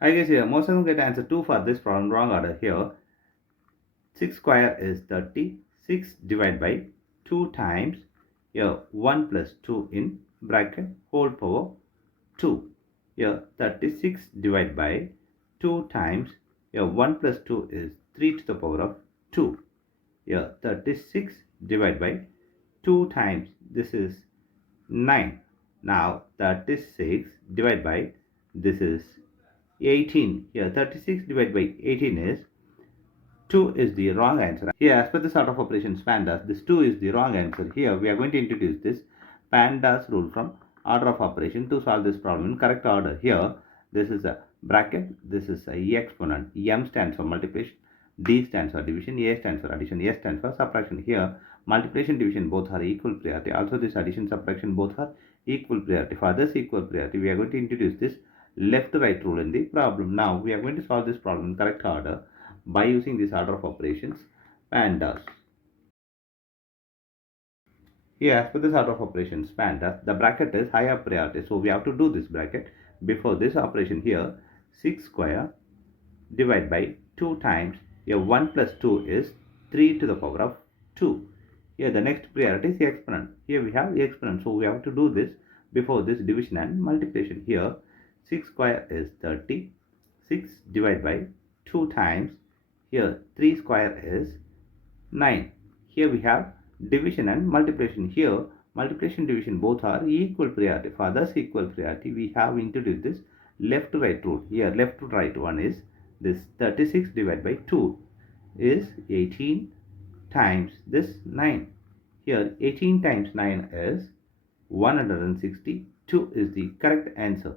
I guess here most of them get answer 2 for this problem. Wrong order here. 6 square is 30. 6 divided by 2 times here 1 plus 2 in bracket whole power 2. Here 36 divided by 2 times here 1 plus 2 is 3 to the power of 2. Here 36 divided by 2 times this is 9. Now 36 divided by this is 18. Here 36 divided by 18 is 2 is the wrong answer. Here, as per the sort of operations PEMDAS, this 2 is the wrong answer. Here, we are going to introduce this PEMDAS rule from order of operation to solve this problem in correct order. Here, this is a bracket, this is a exponent. M stands for multiplication, D stands for division, A stands for addition, S stands for subtraction. Here, multiplication, division both are equal priority. Also, this addition, subtraction both are equal priority. For this equal priority, we are going to introduce this left to right rule in the problem. Now, we are going to solve this problem in correct order by using this order of operations PEMDAS. Here, as per this order of operations PEMDAS, the bracket is higher priority. So we have to do this bracket before this operation here. 6 square divided by 2 times here 1 plus 2 is 3 to the power of 2. Here the next priority is the exponent. Here we have the exponent. So we have to do this before this division and multiplication. Here 6 square is 30. 6 divided by 2 times here 3 square is 9. Here we have division and multiplication. Here multiplication division both are equal priority. For this equal priority we have introduced this left to right rule. Here left to right one is this 36 divided by 2 is 18 times this 9. Here 18 times 9 is 160. 2 is the correct answer.